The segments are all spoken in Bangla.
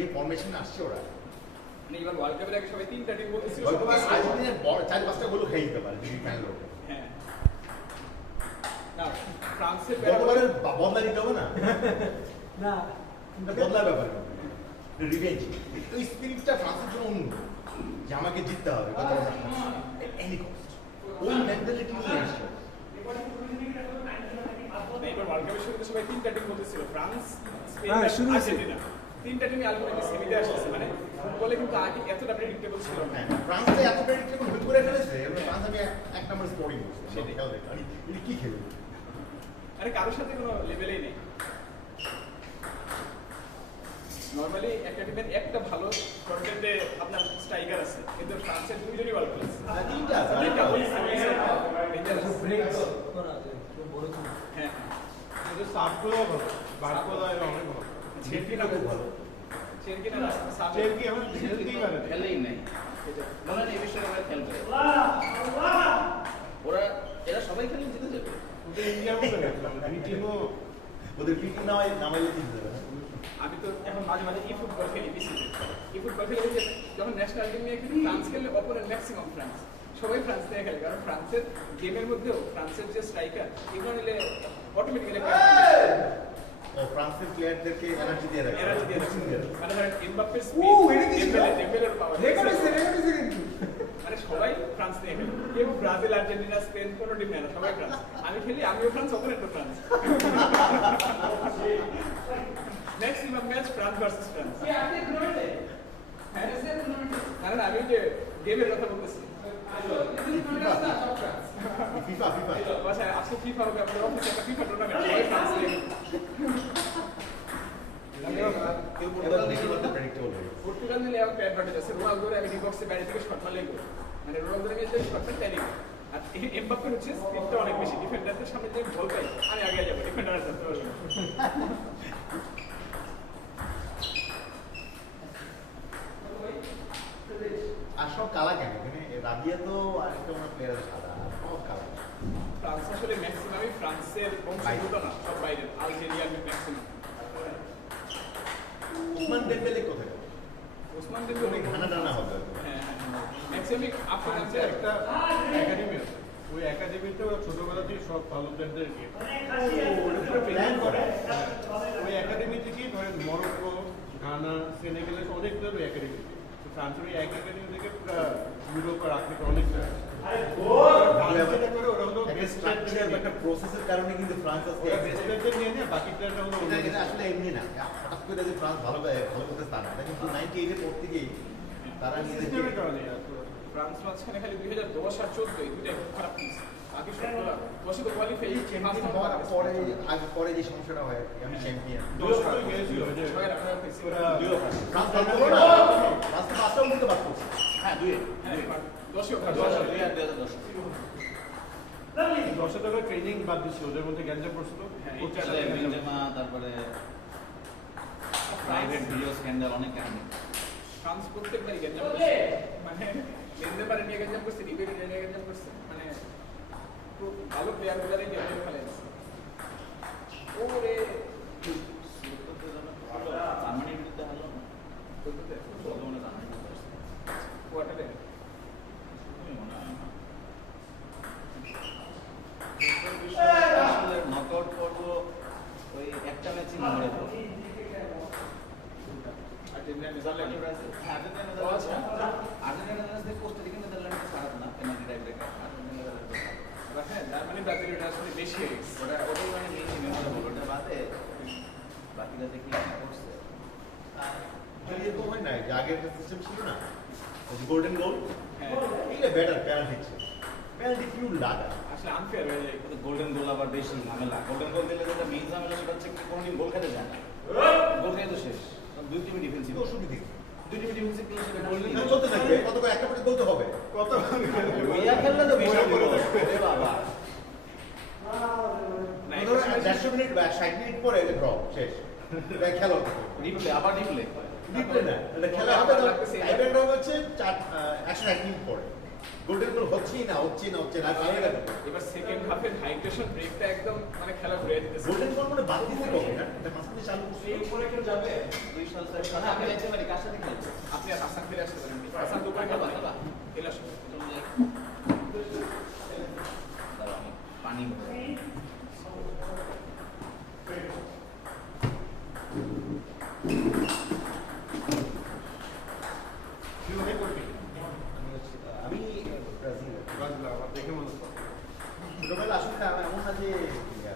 যে ফরমেশন আসছে ওরা মানে এবার ওয়ার্ল্ড কাপের আগে সবাই তিনটা টিম বলতেছিল আর্জেন্টিনার বড় 4-5টা গোল খেয়ে দিতে পারে যদি ফাইনাল ওঠে। হ্যাঁ না ফ্রান্সের গতবারের বদলা নিতে হবে না না এটা বদলার ব্যাপার রিভেঞ্জ ওই স্পিরিটটা ফ্রান্সের জন্য অন্য যে আমাকে জিততে হবে এনি কস্ট ওই মেন্টালিটি নিয়ে আসছে এবার ওয়ার্ল্ড কাপের শুরুতে সবাই তিনটা টিম বলতেছিল ফ্রান্স স্পেন হ্যাঁ, শুরু হয়েছে। আর্জেন্টিনা তিনটা টিমই আলটিমেটলি সেমিতে আসছে মানে ফুটবলে কিন্তু আগে এতটা প্রেডিক্টেবল ছিল না হ্যাঁ, ফ্রান্সটা এত প্রেডিক্টেবল ভুল করে ফেলেছে এবং ফ্রান্স আমি এক নম্বর স্কোরিং করছে সেটাই। খেয়াল রেখে আমি এটা কি খেলবে মানে কারোর সাথে কোনো লেভেলেই নেই নরমালি একটা টিমের একটা ভালো ফ্রন্টেন্ডে আপনার স্ট্রাইকার আছে কিন্তু ফ্রান্সের দুইজনই ওয়ার্ল্ড ক্লাস তিনটা আছে একটা ওই dangerous। ব্রেক করা আছে খুব বড় ছিল হ্যাঁ কিন্তু সাবগুলো ভালো বারগুলো অনেক ভালো চেরকিনা খুব ভালো চেরকিনা সাবে চেলকি এখন খেলতেই পারে না। খেলেই নাই মনে হয় এই বিষয়ে ওরা খেলবে ওরা এরা সবাই খেলে জিতে যাবে ওদের ইন্ডিয়ার মতো গেছিলাম দুই টিমও ওদের পিটি নামাইলে জিতে যাবে না আমি তো এখন মাঝে মাঝে ই ফুটবল খেলি বিসিতে ই ফুটবল খেলে যে যখন ন্যাশনাল টিম নিয়ে খেলি ফ্রান্স খেললে অপোনেন্ট ম্যাক্সিমাম ফ্রান্স সবাই ফ্রান্স নিয়ে খেলে কারণ ফ্রান্সের গেমের মধ্যেও ফ্রান্সের যে স্ট্রাইকার এগুলো নিলে অটোমেটিক্যালি ও ফ্রান্সের প্লেয়ারদেরকে এনার্জি দিয়ে রাখে এনার্জি দিয়ে রাখছে। মানে ধরেন এমবাপ্পের ও, এটা কি ছিল? ডেম্বেলের পাওয়ার রেকর্ড হয়েছে কিন্তু মানে সবাই ফ্রান্স নিয়ে খেলে কেউ ব্রাজিল আর্জেন্টিনা স্পেন কোনো টিম নেয় না সবাই ফ্রান্স আমি খেলি আমিও ফ্রান্স অপোনেন্টও France maximum match France versus France কারণ আমি যে গেমের কথা বলতেছি ফিফা ফিফা আচ্ছা আজকে ফিফা হবে আপনার অফিসে একটা ফিফা টুর্নামেন্ট সবাই ফ্রান্স নিয়ে এবার দেখি বলতে প্রেডিক্টেবল হয়ে গেছে। পর্তুগাল নিলে আমার অ্যাডভান্টেজ আছে রোনালদোর আমি ডিবক্সে বাইরে থেকে শট মারলেই গোল মানে রোনালদোর আমি যে শট মারতে পারি আর এমবাপ্পের হচ্ছে স্পিডটা অনেক বেশি ডিফেন্ডারদের সামনে যে বল পাই আমি আগে যাবো ডিফেন্ডার আর ধরতে পারবো না। আর সব কালা কেন এখানে রাবিয়া তো আরেকটা মনে প্লেয়ার সাদা সব কালা ফ্রান্স আসলে ম্যাক্সিমামই ফ্রান্সের বংশোদ্ভূত না সব বাইরের আলজেরিয়ার ম্যাক্সিমাম ওসমান ডেম্বেলে কোথায় ওসমান দেবী অনেক ঘানা টানা হবে হয়তো। হ্যাঁ ম্যাক্সিমামই ফ্রান্সে আফ্রিকানদের একটা একাডেমি আছে ওই একাডেমিতে ওরা ছোটবেলাতেই সব ভালো প্লেয়ারদের প্ল্যান করে ওই একাডেমি থেকেই ধরেন মরক্কো ঘানা সেনেগালের অনেক প্লেয়ার ওই একাডেমি ফ্রান্সের ওই এক একাডেমি থেকে পুরো ইউরোপ আর আফ্রিকা অনেক প্লেয়ার ওরা হলো একটা স্ট্রাকচার একটা প্রসেসের কারণে কিন্তু ফ্রান্স আজকে বেস্ট প্লেয়ারদের নিয়ে নিয়ে বাকি প্লেয়ারটা হলো অন্য এটা আসলে এমনি না হঠাৎ করে যে ফ্রান্স ভালো করতে তা না এটা কিন্তু 98 এর পর থেকেই তারা নিজেদের সিস্টেমের কারণে ফ্রান্স মাঝখানে খালি 2010 আর 14 এই দুটাই খুব খারাপ টিম বাকি সবগুলো 10 তো কোয়ালিফাই এই চ্যাম্পিয়ন হওয়ার পরে যে সমস্যাটা হয় আমি চ্যাম্পিয়ন ছয়ের আমরা পেয়েছি ওরা ফ্রান্স ভালো করে না ফ্রান্স তো পাঁচটাও নিতে পারতো হ্যাঁ দুয়ে হ্যাঁ 10ও 2010 10 টাকা ট্রেনিং বাদ দিচ্ছে ওদের মধ্যে গ্যাঞ্জাম পড়ছিল হ্যাঁ, কোচের তাহলে সাথে বেনজেমা তারপরে প্রাইভেট ভিডিও স্ক্যান্ডাল অনেক কাহিনী ফ্রান্স প্রত্যেকবারই গেঞ্জাম করছে মানে লেনতে পারে নিয়ে গেঞ্জাম করছে রিবেরি নিয়ে গেঞ্জাম করছে মানে খুব ভালো প্লেয়ার গুলারই গেঞ্জাম ফেলে দিচ্ছে ওরে জার্মানির বিরুদ্ধে হারলো না বলতে প্রথমে জার্মানির বিরুদ্ধে আসছে। কোয়ার্টারে খুবই মনে হয় না। আসলে নকআউট পর্ব ওই একটা ম্যাচই মনে পড়ে Argentina Netherland Argentina Netherlands Costa Rica Netherlands খারাপ না penalty tie breaker Argentina Netherlands হ্যাঁ জার্মানি ব্রাজিল এটা আসলে বেশি হয়ে গেছে ওটাই মানে বেশি মেমোরেবল ওটা বাদে বাকিরা দেখি করছে এরকম হয় না যে আগের সিস্টেম ছিল না গোল্ডেন গোল হ্যাঁ এটা বেটার পেনাল্টি ছিল পেনাল্টি কিউ লাগা আসলে আনফেয়ার হয়ে যায় গোল্ডেন গোল আবার বেশি ঝামেলা গোল্ডেন গোল দিলে যেটা মেইন ঝামেলা সেটা হচ্ছে কি কোনোদিন গোল খেতে যায় না গোল খেতে তো শেষ দুই টিমই ডিফেন্সিভ অসুবিধা দুই টিমই ডিফেন্সিভ প্লেয়ার সেটা গোল্ডেন না চলতে থাকবে কত করে একটা করে বলতে হবে কত ইয়া খেললে তো বেশি গোল ওরে বাবা ধরো 150 মিনিট বা 60 মিনিট পরে ড্র শেষ এটা খেলো রিপ্লে আবার রিপ্লে জিতবে না এটা খেলা হবে টাইব্রেকার হচ্ছে 160 মিনিট পরে গোল্ডেন গোল হচ্ছেই না হচ্ছে না ভালো লাগে এবার সেকেন্ড হাফের হাইড্রেশন ব্রেকটা একদম মানে খেলা ঘুরে দিতেছে। গোল্ডেন গোল মানে বাদ দিতে হবে না এটা মাঝখানে চালু করছে এই উপরে কেউ যাবে মানে আমি যাইতে পারি কার সাথে খেলবো? আপনি আর হাসান ফিরে আসতে পারেন, হাসান দুপুরে খেলা খেলা এলে আসুন। দাঁড়াও, আমি পানি খাবো। কিভাবে করবি? আমি ব্রাজিল ব্রাজিল আমার দেখে মনে পড়ে। ছোটবেলা আসলে এমন না যে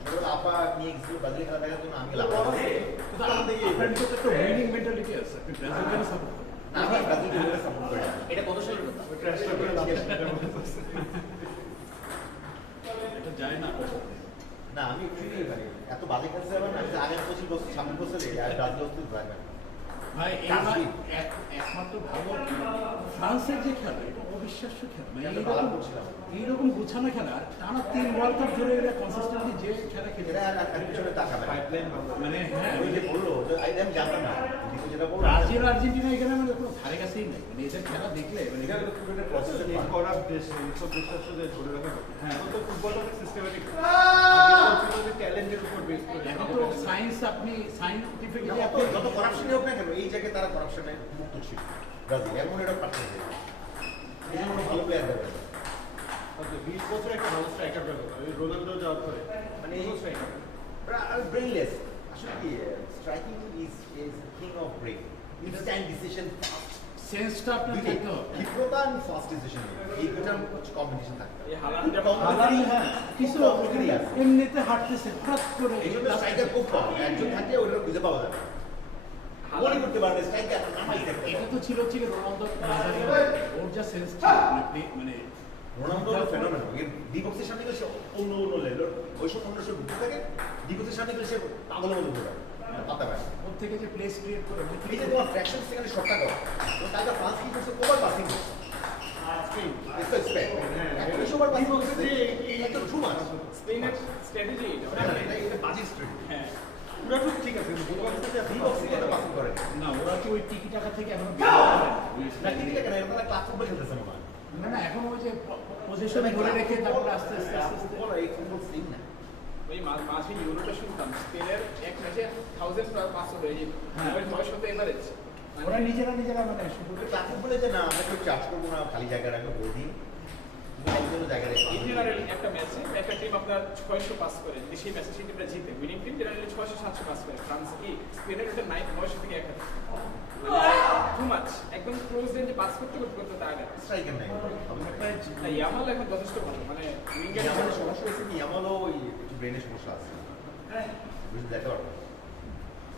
ছোটবেলা আপা নিয়ে গেছিল ব্রাজিল খেলা দেখার জন্য আমি লাভ আপনার ভিতরে একটা উইনিং মেন্টালিটি আছে, আপনি ব্রাজিলকে সাপোর্ট করেন। না আমি ব্রাজিলকে সাপোর্ট করি না। এটা কত সালের কথা? ওই ট্র্যাশটা করে লাভ আছে। এটা যায় না আপনার সাথে। না আমি অ্যাকচুয়ালি মানে এত বাজে খেলছে আমার না, আমি আগের 25 বছর 26 বছরে আর ব্রাজিল অস্তিত্ব রাখবে না। ভাই এইবার একমাত্র ভালো ফ্রান্সের যে খেলা এটা অবিশ্বাস্য খেলা, মানে এটা ভালো করছিলাম। এইরকম গোছানো খেলা আর টানা 3 ওয়ার্ল্ড কাপ ধরে এরা কনসিস্টেন্টলি যে খেলা খেলে এরা আর পিছনে তাকাবে না। পাইপলাইন ভালো। মানে হ্যাঁ ওই যে বললো যে আমি জানতাম না কিন্তু যেটা বললো ব্রাজিল আর্জেন্টিনা এখানে মানে কোনো ধারে কাছেই নেই, মানে এদের খেলা দেখলে মানে এটা হলো পুরো একটা প্রসেস এই করাপ দেশ এইসব দেশ আসলে ধরে রাখা যাবে। হ্যাঁ। এখন তো ফুটবল অনেক সিস্টেমেটিক। ট্যালেন্টের উপর বেস করে। এখন তো সায়েন্স আপনি সায়েন্টিফিক্যালি আপনি যত করাপশনই হোক না কেন এই জায়গায় তারা করাপশনে মুক্ত ছিল ব্রাজিল এমন এটা পাঠিয়ে দেবে এই জন্য ভালো প্লেয়ার দেবে আচ্ছা 20 বছর একটা ভালো স্ট্রাইকার পেল ওই রোনালদো যাওয়ার পরে মানে এই ব্রেনলেস আসলে কি striking is king of brain instant decision সেন্সটা আপনার থাকতে হবে। ক্ষিপ্রতা আর ফাস্ট ডিসিশন এই দুটার কম্বিনেশন থাকতে হবে এই হালান্ডটা হালাল হ্যাঁ কিছু প্রকৃতি আছে এমনিতে হাঁটতেছে হঠাৎ করে এই জন্য স্ট্রাইকার খুব কম একজন থাকলে ওটা খুঁজে পাওয়া যাবে মনে করতে পারবে স্ট্রাইকার নামাই দেখতে এটা তো ছিল হচ্ছে রোনালদো নাজারিও, ওর যা সেন্স ছিল মানে রোনালদো ফেনোমেন এর ডিবক্সের সামনে গেলে সে অন্য লেভেল ওই সময় অন্য সব ঢুকে থাকে ডিবক্সের সামনে গেলে সে পাগলের মতো ঘুরে পাতা পায় ওর থেকে যে প্লেস ক্রিয়েট করে এই যে তোমার ফ্র্যাকশন সেকেন্ডে শটটা দাও তো তাহলে ফ্রান্স কি করছে ওভার পাসিং করছে এটা স্পেক একটা ওভার পাসিং করছে একটা টু মাচ স্পেনের স্ট্র্যাটেজি এটা না না এটা বাজি স্ট্রিট হ্যাঁ পুরো তো ঠিক আছে ডিবক্সে এটা পাসিং করে না ওরা কি ওই টিকি টাকা থেকে এখন না ঠিক আছে না এটা ক্লাব ফুটবল খেলতেছে মনে হয় না না এখন ওই যে পজিশন ধরে রেখে তারপরে আস্তে আস্তে আস্তে আস্তে বলো এই ফুটবল সিন না ওই মাঝে ইউরোটা শুনতাম স্পেনের এক ম্যাচে 1500 হয়ে যেত হ্যাঁ। ওই 900 এভারেজ ওরা নিজেরা মানে শুধু ক্লাব ফুটবলে যে না আমরা কেউ চার্জ করবো না খালি জায়গা রাখবো বল দিন একজনের জায়গা রেখে ইন জেনারেল একটা ম্যাচে একটা টিম আপনার 600 পাস করে যদি সেই ম্যাচে সেই টিমটা জিতে উইনিং টিম জেনারেলি 600 700 পাস করে ফ্রান্স কি স্পেনের ওটা 900 থেকে 1000 টু মাচ একদম ক্লোজ রেঞ্জে পাস করতে তা আগে স্ট্রাইকার নাই না ইয়ামাল এখন যথেষ্ট ভালো মানে উইঙ্গার আমাদের সমস্যা হয়েছে কি আমারও ওই একটু ব্রেনের সমস্যা আছে বুঝতে দেখতে পারবো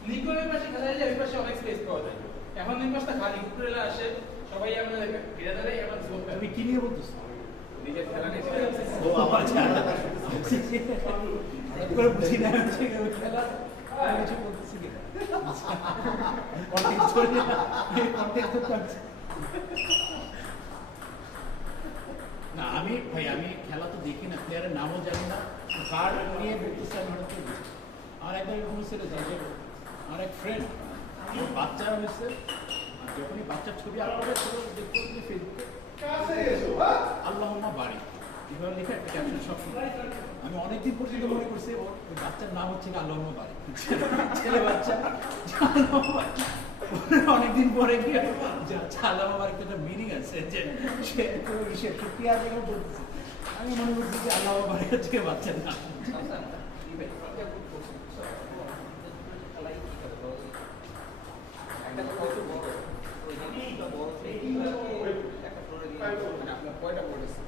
লিগের পাশে খেলা যায় ওই পাশে অনেক স্পেস পাওয়া যায় এখন এই পাশটা খালি উপরেলা আসে সবাই আমরা ঘিরে ধরে এবার জোর করে তুমি কি নিয়ে বলতেছো? নিজের খেলা নিয়ে ও আমার আচ্ছা। করে বুঝি না হচ্ছে ওই খেলা আমি কিছু বলতেছি কিনা কন্টেক্সট করে কন্টেক্সট তো আছে না আমি ভাই আমি খেলা তো দেখি না প্লেয়ারের নামও জানি না কার্ড নিয়ে বলতেছে আমি হঠাৎ করে বুঝি আর একবার এরকম হয়েছিল যে আমার এক ফ্রেন্ড বাচ্চা হয়েছে আর যখনই বাচ্চার ছবি আপলোড ছিল দেখতে যে ফেসবুকে আল্লাহুম্মা বাড়ি এভাবে লেখা একটা ক্যাপশন সবসময় আমি অনেকদিন পর্যন্ত মনে করছি ওর ওই বাচ্চার নাম হচ্ছে আল্লাহুম্মা বাড়ি ছেলে বাচ্চা অনেকদিন পরে গিয়ে আল্লাহুম্মা বাড়িতে একটা মিনিং আছে যে সে সত্যি আর এরকম বলতেছে আমি মনে করছি যে আল্লাহুম্মা বাড়ি হচ্ছে বাচ্চার নাম আপনার কয়টা বোর্ড আছে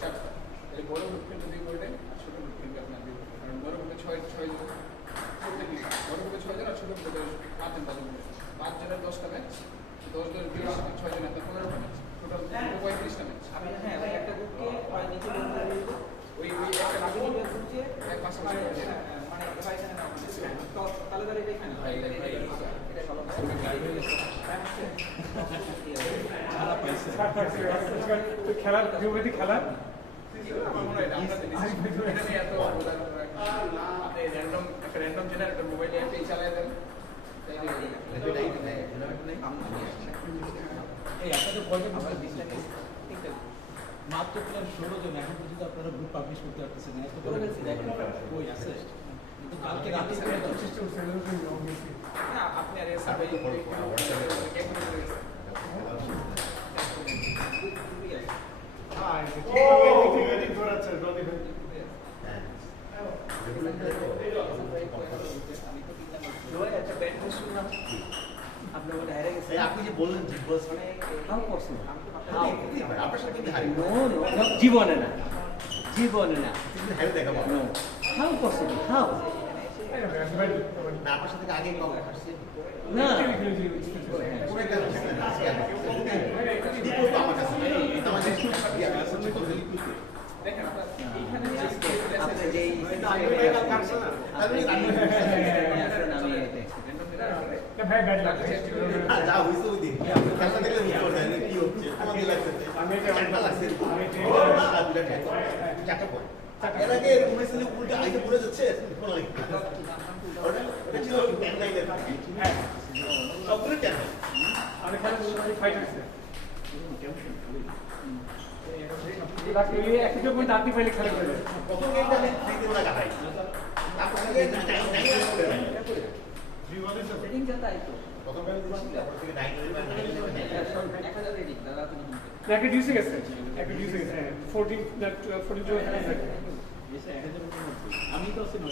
চারটা এই বড় বুকফিল্ড যদি করে দেন আর ছোট বুকফিল্ড আপনার দিবেন কারণ বড় বুকে 6 জন প্রত্যেক দিন বড় বুকে 6 জন আর ছোট বুকে 5 জন 5 জনের 10টা ম্যাচ 10 জন 20 6 জন আপনার 15টা ম্যাচ টোটাল 35টা ম্যাচ আমি হ্যাঁ ভাই একটা গ্রুপকে নিচে বলতে পারি ওই একটা আমি গ্রুপ গ্রুপকে এক পাশাপাশি করে দেন মানে ভাই এখানে না তো তাহলে তাহলে এখানে ভাই এটা ভালো ছাড়া পাইছে খেলার বিপরীতে খেলা আমার মনে হয় আমরা এটা নিয়ে এত অবদান আপনি র্যান্ডম একটা র্যান্ডম জেনারেটর মোবাইলে অ্যাপে চালায় দেন এটাই নাই এই আপনাদের কয়জন মাত্র প্রায় 16 জন, এখন পর্যন্ত আপনারা গ্রুপ পাবলিশ করতে পারতেছেন না, এত করে বই আছে কিন্তু কালকে রাতে করে দাও। না আপনি আর এসে ভাই হ্যাঁ ঠিক করাচ্ছে রনি ভাই। একটা ব্যান্ড শুনলাম আপনি ওটা হারিয়ে গেছে আপনি যে বললেন জিজ্ঞেস হাউ পসিবল আপনার সাথে কি হারিয়ে জীবনে না জীবনে না হারিয়ে দেখাবো হাউ পসিবল হাউ না আপনার সাথে কি আগে কখন হাসছে না কোন একটা আমার কাছে দেখেন এইখানে আপনি যে ভাই ব্যাড লাগ যা হইছে ওই দিন খেলা দেখলে বুঝতে পারছেন কি হচ্ছে আমাদের লাগছে চারটা লাগছে চারটা পয়েন্ট এর আগে উমেশলে উল্টা আইতে পড়ে যাচ্ছে কোন লাগে ওটা ছিল 10 লাইনের হ্যাঁ সবগুলো 10 আমি খালি ফাইট হচ্ছে বাকি একটা পয়েন্ট আপনি পাইলে খেলা করে প্রথম গেমটা আমি 3 দিন লাগা ভাই তারপর থেকে 9 সেটিং চলता है तो প্রথম গেম দিছি তারপর থেকে 9 রেডি দাদা তুমি একটা ডিউসে গেছে একটা ডিউসে গেছে 14 দ্যাট 42 আমি তো আছি 907।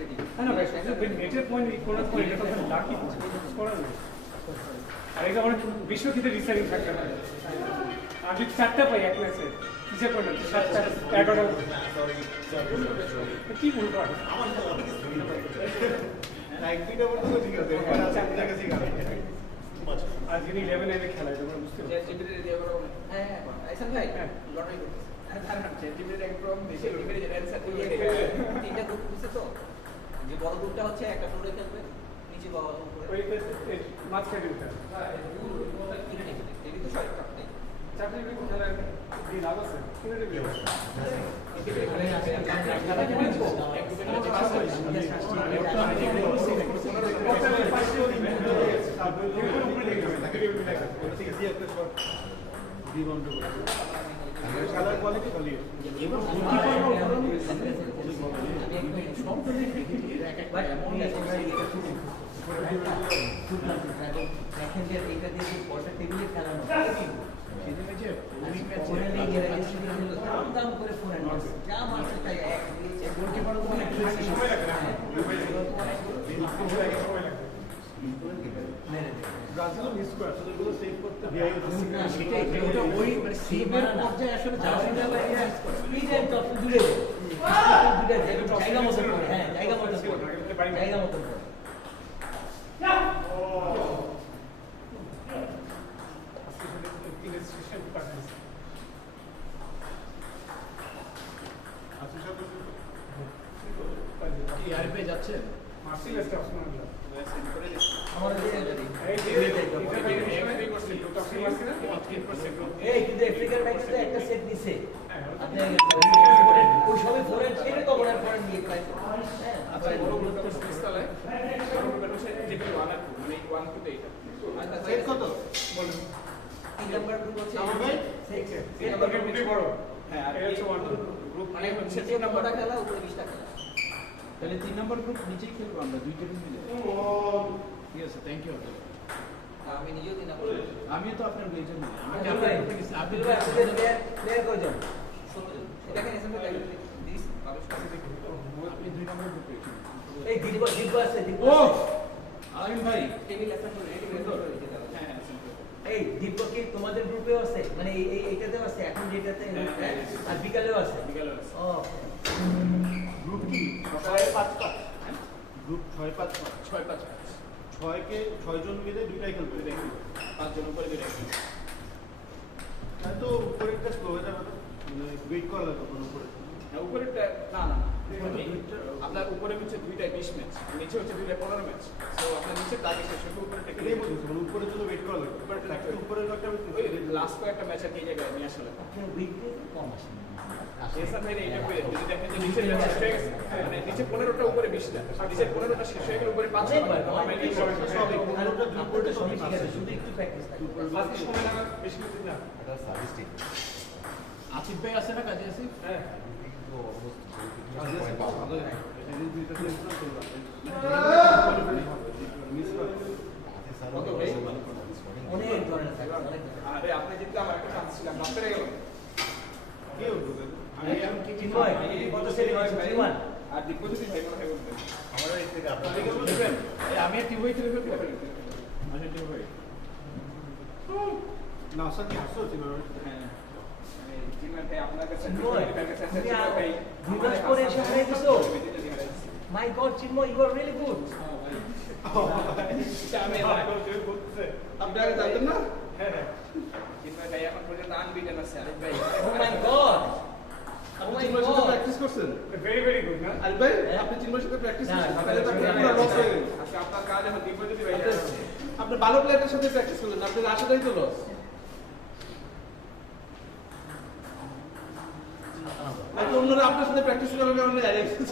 রেডি না না ভাই শুধু নেটের পয়েন্ট কোন পয়েন্ট এটা তো লাকি করার নেই আর এটা অনেক বিশ্বক্ষেত্রে রিসাইডিং থাকতে পারে আর যদি 4টা পাই এক ম্যাচে কিসে পয়েন্ট 7টা 11 কি বলবো আমার তো অনেক নাইনটিটা পর্যন্ত ঠিক আছে এবার আছে আমি জায়গা শিখাবে আর যিনি 11 এর খেলা এটা আমরা বুঝতে চ্যাট জিপিটি রেডি করো হ্যাঁ আইসান ভাই লটারি করতেছে আর না চ্যাট জিপিটি এক প্রবলেম দেশে জিপিটি যেটা অ্যানসার দিয়ে তিনটা গ্রুপ দিছে তো যে বড় গ্রুপটা হচ্ছে একটা ফ্লোরে খেলবে নিচে বা উপরে ওই মাঝখানে উঠা এই তো ছয় কাপ নেই চাকরি খেলা কি লাভ আছে কিনে দেবে খেলার কোয়ালিটি ভালো এবার সব ধরনের ক্রিকেট এক একটা এমন দেখেন যে এটা দিয়ে বলটা টেবিলে খেলানো সেদিনে যে উইক ম্যাচে ফোনে নেই গ্যারান্টি দাম করে ফোনে যা মারছে তাই এক গোলকিপার অনেক সময় লাগে না ব্রাজিলও মিস করে আসলে এগুলো সেভ করতে সেটাই ওটা ওই মানে সেভের পর্যায়ে আসলে যাওয়া স্পিড এন্ড টপ জুড়ে জায়গা মতো করে হ্যাঁ জায়গা মতো করে জায়গা মতো করে কি আরপে যাচ্ছেন মার্সিলেস কা ওসমান আমাদের এই যে এই করছে টক্সি মার্সিনা এই কিন্তু আফ্রিকার ভাই কিন্তু একটা সেট দিছে আপনি ওই সবে ফোরেন ছেড়ে তো বড় ফোরেন নিয়ে পাই হ্যাঁ আচ্ছা বড় গ্রুপটা হচ্ছে পিস্তলায় বড় গ্রুপটা হচ্ছে জিপি 1 আর 2 মানে 1 টু 8 আর সেট কত বলুন 3 নাম্বার গ্রুপ হচ্ছে আমার ভাই এই গ্রুপটি বড় হ্যাঁ আর এই হচ্ছে ওয়ান গ্রুপ মানে হচ্ছে 3 নাম্বারটা খেলা উপরে 20টা খেলা তাহলে 3 নম্বর গ্রুপ নিচেই খেলবো আমরা দুইটা টিম মিলে ঠিক আছে থ্যাংক ইউ আমি নিজেও 3 নাম্বার আমিও তো আপনার দুইজন মিলে আমি আপনি আপনার গ্রুপে গেছি আপনি প্লেয়ার কয়জন দেখেন এসএমএ গাইড দিস আপনি 2 নম্বর গ্রুপে এই দিব্য আছে দিব্য ও আলামিন ভাই টেবিল আছে টেবিল হ্যাঁ এই দিব্য কি তোমাদের গ্রুপেও আছে মানে এইটাতেও আছে এখন যেটাতে আর বিকালেও আছে ও গ্রুপ কি 6-5 গ্রুপ 6-5 6-5 6কে 6 জন মিলে দুইটাই খেলবে 5 জন উপরে বের হবে তাই তো উপরেরটা স্লো হয়ে যাবে না মানে ওয়েট করা লাগবে উপরে উপরেরটা না না আপনার উপরে হচ্ছে 2টায় 20 ম্যাচ, নিচে হচ্ছে 2টায় 15 ম্যাচ। তো আপনার নিচে টার্গেট শেষ হবে, উপরে টেকে এটাই বলছি, মানে উপরের জন্য ওয়েট করা লাগবে। উপরে থাকতে হবে। উপরের একটা ওই লাস্ট কয়েকটা ম্যাচ আর কি এই জায়গায় নিয়ে আসলে এসব ভাই এইটা করে যদি দেখেন যে নিচে ম্যাচ শেষ হয়ে গেছে, মানে নিচে 15টা উপরে 20টা, নিচে 15টা শেষ হয়ে গেলে উপরে 5টা হবে, নরমালি সব আর ওটা দুই উপরে সবই আছে। ফার্স্ট সময় লাগা বেশি কিছু না। এটা সার্ভিস টিম আসিফ ভাই আছে না কাজে আসিফ? হ্যাঁ কিন্তু অলমোস্ট অনেক ধরনের থাকে, অনেক আরে আপনি জিতলে আমার একটা চান্স ছিল, না পেরে গেল। কে উঠবে? আমি কি চিন্ময়, কত সেট হয়েছে? 3-1? আর ডিপোজিট ভাই মনে হয় বলতে আমাদের এই থেকে আপনাদের আপনি বলবেন আমি আর টিউবাই থেকে ফেলতে পারি। আচ্ছা টিউবাই। না স্যার কি হাসছো ছিল? হ্যাঁ মানে জিমান ভাই আপনার কাছে চিন্ময়, আপনার কাছে তুমি চিন্ময় ভাই 2 মাস পরে এসে হারিয়ে দিছো। My God, Chinmoy, you are really good. আমি আপনি আগে জানতেন না? জিমান ভাই এখন পর্যন্ত আনবিটেন আছে আরিফ ভাই। Oh my God. Oh আপনি my চিন্ময়ের সাথে God. প্র্যাকটিস করছেন? ভেরি ভেরি গুড না? আরিফ ভাই, হ্যাঁ? আপনি চিন্ময়ের সাথে প্র্যাকটিস না, করছেন? না, তাহলে তো আপনি না, পুরো না, লস হয়ে গেলেন। আজকে আপনার কাজ এখন ডিপোজিট ভাই আপনি ভালো প্লেয়ারের সাথে প্র্যাকটিস করলেন, আপনার আশাটাই তো লস। নাকি অন্যরা আপনার সাথে প্র্যাকটিস করার কারণে হারিয়ে গেছে?